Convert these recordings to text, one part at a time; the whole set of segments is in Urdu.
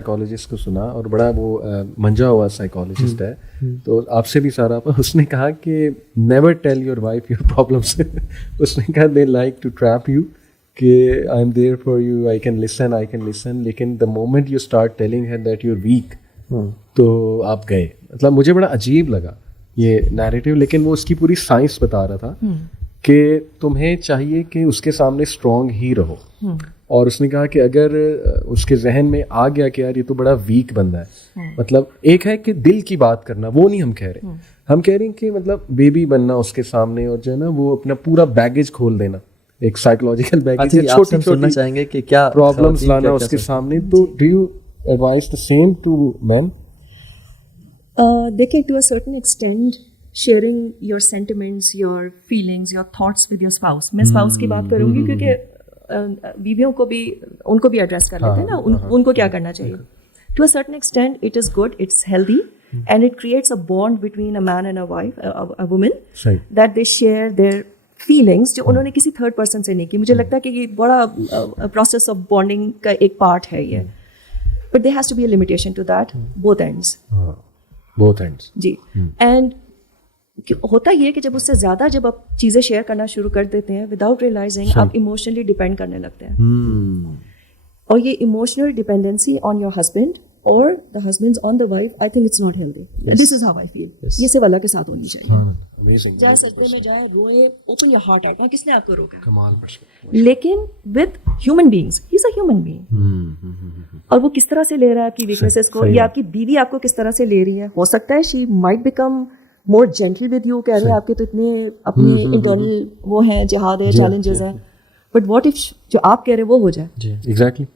سائیکالوجسٹ کو سنا اور بڑا وہ منجا ہوا سائیکالوجسٹ ہے, تو آپ سے بھی سارا اس نے کہا کہ never tell your wife your problems. اس نے کہا they like to trap you کہ I am there for you, I can listen, لیکن the moment you start telling ہے دیٹ یو ار ویک تو آپ گئے. مطلب مجھے بڑا عجیب لگا یہ نیریٹو, لیکن وہ اس کی پوری سائنس بتا رہا تھا کہ تمہیں چاہیے کہ اس کے سامنے اسٹرانگ ہی رہو. اور اس نے کہا کہ اگر اس کے ذہن میں آ گیا کہ یار یہ تو بڑا ویک بندہ ہے, مطلب ایک ہے کہ دل کی بات کرنا, وہ نہیں ہم کہہ رہے, ہم کہہ رہے ہیں کہ مطلب بیبی بننا اس کے سامنے اور جو ہے نا وہ اپنا پورا بیگیج کھول دینا, ایک سائیکولوجیکل بیگیج, چھوٹی چھوٹی چاہیں گے کہ کیا پرابلمس لانا اس کے سامنے. تو do you advise the same to man? دیکھیں, to a certain extent sharing your sentiments, your feelings, your thoughts with your spouse. میں اسپاؤس کی بات کروں گی کیونکہ بیویوں کو بھی ان کو بھی ایڈریس کر لیتے ہیں نا, ان کو کیا کرنا چاہیے. To a certain extent it is good, it's healthy, and it creates a bond between a man and a wife, a woman, that they share their feelings جو انہوں نے کسی تھرڈ پرسن سے نہیں کی. مجھے لگتا ہے کہ یہ بڑا پروسیس آف بانڈنگ کا ایک پارٹ ہے یہ, but there has to be a limitation to that, both ends. جی, اینڈ ہوتا یہ کہ جب اس سے زیادہ جب آپ چیزیں شیئر کرنا شروع کر دیتے ہیں وداؤٹ ریئلائزنگ, آپ ایموشنلی ڈپینڈ کرنے لگتے ہیں. اور یہ emotional dependency on your husband اور the husband on the wife, I think it's not healthy. This is how I feel. یہ صرف اللہ کے ساتھ ہونی چاہیے. جائے سجدے میں جائے, روئے, اوپن یور ہارٹ آؤٹ, کس نے آپ کو روکا؟ لیکن with human beings, he is a human being. اور وہ کس طرح سے لے رہا ہے آپ کی ویکنیسز کو, یا آپ کی بیوی آپ کو کس طرح سے لے رہی ہے. ہو سکتا ہے she might become more gentle with you, کہہ رہے ہیں آپ کے تو اتنے اپنے انٹرنل وہ ہیں, جہاد ہے, چیلنجز ہیں, بٹ واٹ اف جو آپ کہہ رہے وہ ہو جائے. جی ایگزیکٹلی.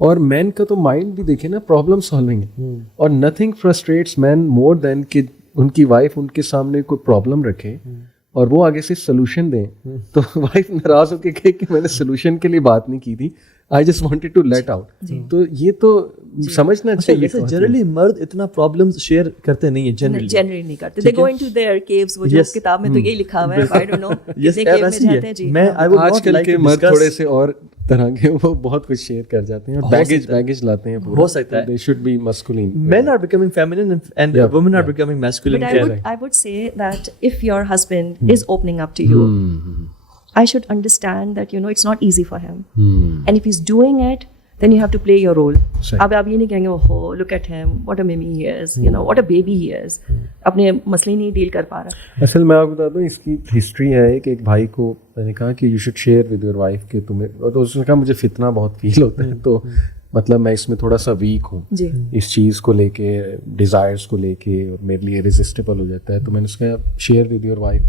اور مین کا تو مائنڈ بھی دیکھیں نا, پرابلم سالونگ ہے, اور نتھنگ فرسٹریٹس مین مور دین کہ ان کی وائف ان کے سامنے کوئی پرابلم رکھے اور وہ آگے سے سولوشن دیں, تو وائف ناراض ہو کے کہے کہ میں نے سولوشن کے لیے بات نہیں کی تھی, I just wanted to let out. تو یہ تو سمجھنا چاہیے. جنرلی مرد اتنا پرابلمز شیئر کرتے نہیں ہیں, جنرلی نہیں کرتے. دے گو انٹو دیئر کیوز, وہ جو کتاب میں تو یہی لکھا ہوا ہے, آئی ڈونٹ نو کتنے کیو میں جاتے ہیں. جی, میں آج کل کے مرد تھوڑے سے اور طرح کے وہ بہت کچھ شیئر کر جاتے ہیں, بیگیج لاتے ہیں. ہو سکتا ہے they should be masculine. Men are becoming feminine and women are becoming masculine. But I would say that if your husband is opening up to you, I should understand that, it's not easy for him. And if he's doing it, then you have to play your role. اب آپ یہ نہیں کہیں گے oh look at him, what a mimi he is, what a baby he is, اپنے مسئلے نہیں ڈیل کر پا رہا. اصل میں آپ کو بتاتا ہوں اس کی ہسٹری ہے کہ ایک بھائی کو میں نے کہا کہ you should share with your wife کہ تمہیں, تو اس نے کہا مجھے فتنہ بہت فیل ہوتا ہے, تو مطلب میں اس میں تھوڑا سا ویک ہوں اس چیز کو لے کے, ڈیزائرس کو لے کے, اور میرے لیے ریزسٹیبل ہو جاتا ہے. تو میں نے اس کا شیئر ود یور وائف,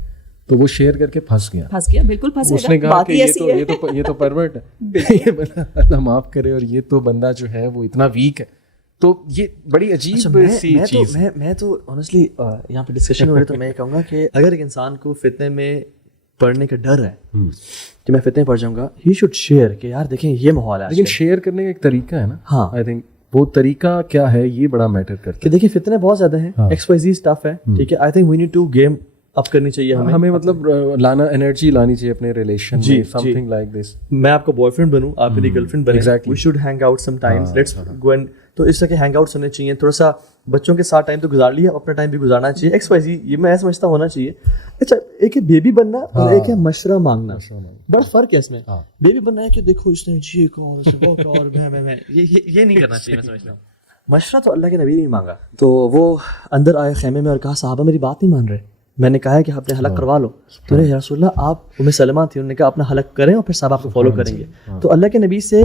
تو وہ شیئر کر کے پھنس گیا. بالکل اس نے کہا کہ یہ تو پرورٹ ہے, اللہ معاف کرے, اور یہ تو بندہ جو ہے وہ اتنا ویک ہے. تو یہ بڑی عجیب سی چیز. میں تو آنیسٹلی یہاں پہ ڈسکشن ہو رہی ہے, تو میں یہ کہوں گا کہ اگر ایک انسان کو فتنے میں پڑھنے کا ڈر ہے کہ میں فتنے پڑ جاؤں گا, ہی شوڈ شیئر کہ یار دیکھیں یہ ماحول ہے. لیکن شیئر کرنے کا ایک طریقہ ہے نا. ہاں, آئی تھنک وہ طریقہ کیا ہے یہ بڑا میٹر کرتا ہے. کہ دیکھیں فتنے بہت زیادہ ہیں, ایکس وائی زی اسٹف ہے, ٹھیک ہے. I think we need to game up کرنی چاہیے ہمیں مطلب لانا, انرجی لانی چاہیے اپنے ریلیشن میں, سم تھنگ لائک دس. میں آپ کا بوائے فرینڈ بنوں, آپ میری گرل فرینڈ بنیں, we should hang out sometimes, let's go and. تو اس طرح کے ہینگ آؤٹس ہونے چاہیے, تھوڑا سا بچوں کے ساتھ ٹائم تو گزار لیا, اپنا ٹائم بھی گزارنا چاہیے. ایکس وائی زی یہ میں سمجھتا ہونا چاہیے. اچھا, ایک ہے بیبی بننا اور ایک ہے مشورہ مانگنا, بڑا فرق ہے اس میں. بیبی بننا ہے کہ دیکھو اس نے یہ کہا اور اسے وہ کہا اور میں یہ نہیں کرنا چاہیے, میں سمجھتا ہوں. مشورہ تو اللہ کے نبی نے نہیں مانگا, تو وہ اندر آئے خیمے میں اور کہا صحابہ میری بات نہیں مان رہے, میں نے کہا ہے کہ آپ نے حلق کروا لو. تو یا رسول اللہ, آپ ام سلمہ تھی, انہوں نے کہا اپنا حلق کریں اور پھر صاحب آپ کو فالو کریں گے. تو اللہ کے نبی سے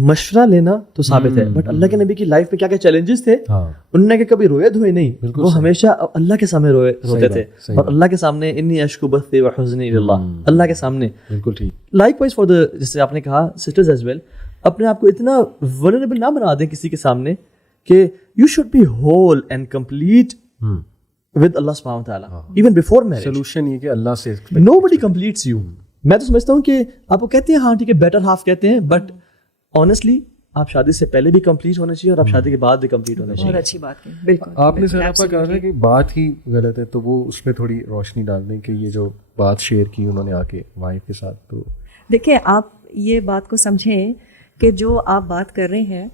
مشورہ لینا تو ثابت ہے, بٹ اللہ کے نبی کی لائف میں کیا کیا چیلنجز تھے, انہوں نے کبھی روئے دھوئے نہیں, وہ ہمیشہ اللہ کے سامنے روتے تھے, اور اللہ کے سامنے انی اشکو بثی وحزنی الی اللہ, اللہ کے سامنے. بالکل ٹھیک. لائک وائز فار دا, جیسے آپ نے کہا سسٹرز ایز ویل, اپنے آپ کو اتنا ولنریبل نہ بنا دیں کسی کے سامنے کہ you should be whole and complete with Allah subhanahu wa ta'ala even before marriage. Solution یہ کہ اللہ سے nobody completes you. میں تو سمجھتا ہوں کہ آپ کو کہتے ہیں ہاں ٹھیک ہے بیٹر ہاف کہتے ہیں, بٹ آنیسٹلی آپ شادی سے پہلے بھی کمپلیٹ ہونا چاہیے اور آپ شادی کے بعد بھی کمپلیٹ ہونا چاہیے. بہت اچھی بات ہے. بالکل آپ نے سراپا کہا تھا کہ بات ہی غلط ہے, تو وہ اس میں تھوڑی روشنی ڈال دیں کہ یہ جو بات شیئر کی انہوں نے آ کے وائف کے ساتھ, تو دیکھیں آپ یہ بات کو سمجھیں کہ جو آپ بات کر رہے ہیں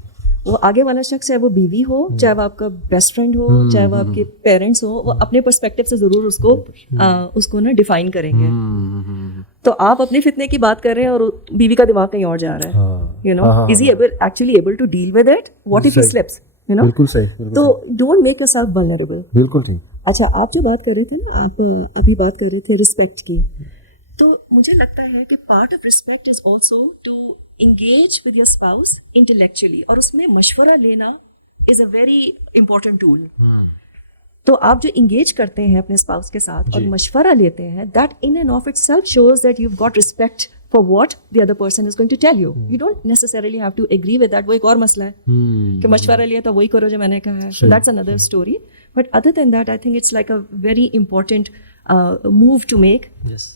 وہ آگے والا شخص چاہے وہ بیوی ہو, چاہے وہ آپ کا بیسٹ فرینڈ ہو, چاہے وہ آپ کے پیرنٹس ہو, وہ اپنے پرسپیکٹو سے ضرور اس کو نا ڈیفائن کریں گے. تو آپ اپنے فتنے کی بات کر رہے ہیں اور بیوی کا دماغ کہیں اور جا رہا ہے, you know, is he actually able to deal with it, what if he slips, you know. بالکل صحیح. تو don't make yourself vulnerable. بالکل ٹھیک. اچھا, آپ جو بات کر رہے تھے نا, آپ ابھی بات کر رہے تھے رسپیکٹ کی, تو مجھے لگتا ہے کہ part of respect is also to engage with your spouse intellectually, اور اس میں مشورہ لینا is a very important tool. تو آپ جو انگیج کرتے ہیں اپنے اسپاؤس کے ساتھ اور مشورہ لیتے ہیں, that in end of itself shows that you got respect for what the other person is going to tell you. You don't necessarily have to agree with that. وہ ایک اور مسئلہ ہے کہ مشورہ لیا تو وہی کرو جو میں نے کہا ہے. That's another story. But other than that, I think it's like a very important move to make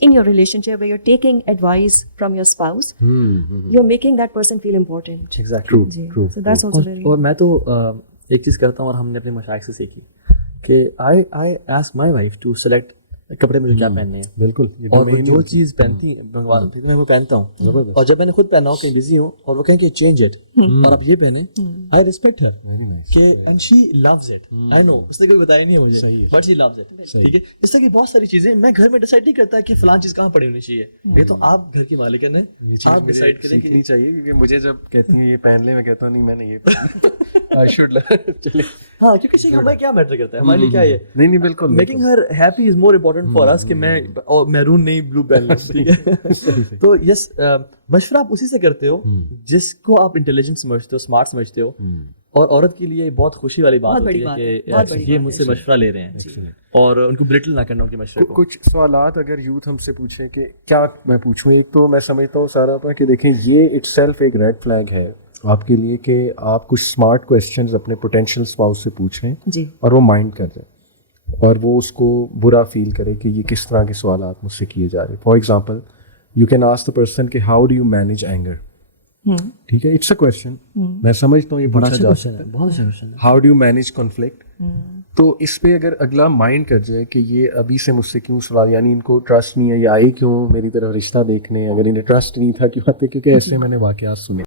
in your relationship where you're taking advice from your spouse. You're making that person feel important. Exactly. True. So that's also very. اور میں تو ایک چیز کرتا ہوں اور ہم نے اپنے مشائخ سے سیکھی کہ I ask my wife to select کپڑے مجھے کیا پہننے ہیں. بالکل. اور وہ جو چیز پہنتی ہیں میں وہ پہنتا ہوں, اور جب میں نے خود پہنا ہو کہیں بزی ہوں اور وہ کہیں کہ چینج اٹ اور آپ یہ پہنیں, آئی ریسپیکٹ ہر کہ اینڈ شی لوز اٹ. آئی نو اس نے کبھی بتایا نہیں ہے مجھے, بٹ شی لوز اٹ. ٹھیک ہے, اس طرح کی بہت ساری چیزیں میں گھر میں ڈیسائڈ نہیں کرتا کہ فلاں چیز کہاں پڑی ہونی چاہیے. یہ تو آپ گھر کی مالکن ہیں, آپ ڈیسائڈ کریں کہ نہیں چاہیے. کیونکہ مجھے جب کہتی ہیں یہ پہن لے, میں کہتا ہوں نہیں میں نے یہ پہنا, آئی شوڈ. چلے ہاں, کیونکہ ہمیں کیا میٹر کرتا ہے, ہمارے لیے کیا ہے. نہیں بالکل, making her happy is more important for us کہ میں میرون نہیں بلو پہن لوں. ٹھیک ہے, تو یس, مشورہ آپ اسی سے کرتے ہو جس کو آپ انٹیلیجنٹ سمجھتے ہو, اسمارٹ سمجھتے ہو. اور عورت کے لیے بہت خوشی والی بات ہوتی ہے کہ یہ مجھ سے مشورہ لے رہے ہیں اور ان کو بلٹل نہ کرنا ان کے مشورے کو. کچھ سوالات اگر یوتھ ہم سے پوچھیں کہ کیا میں پوچھوں, ایک تو میں سمجھتا ہوں سارا پا کہ دیکھیں یہ اٹ سیلف ایک ریڈ فلیگ ہے آپ کے لیے کہ آپ کچھ اسمارٹ کویسچنز اپنے پوٹینشیل اسپاؤس سے پوچھیں اور وہ مائنڈ کر دیں اور وہ اس کو برا فیل کرے کہ یہ کس طرح کے سوالات مجھ سے کیے جا رہے ہیں. For example you can ask the person کہ how do you manage anger. ٹھیک ہے, اٹس اے کویسچن, میں سمجھتا ہوں یہ پوچھا جا سکتا ہے. بہت اچھا کویسچن ہے. How do you manage conflict. تو اس پہ اگر اگلا مائنڈ کر جائے کہ یہ ابھی سے مجھ سے کیوں سوال, یعنی ان کو ٹرسٹ نہیں ہے, یہ آئے کیوں میری طرف رشتہ دیکھنے, اگر انہیں ٹرسٹ نہیں تھا کیوں آتے, کیونکہ ایسے میں نے واقعات سنے.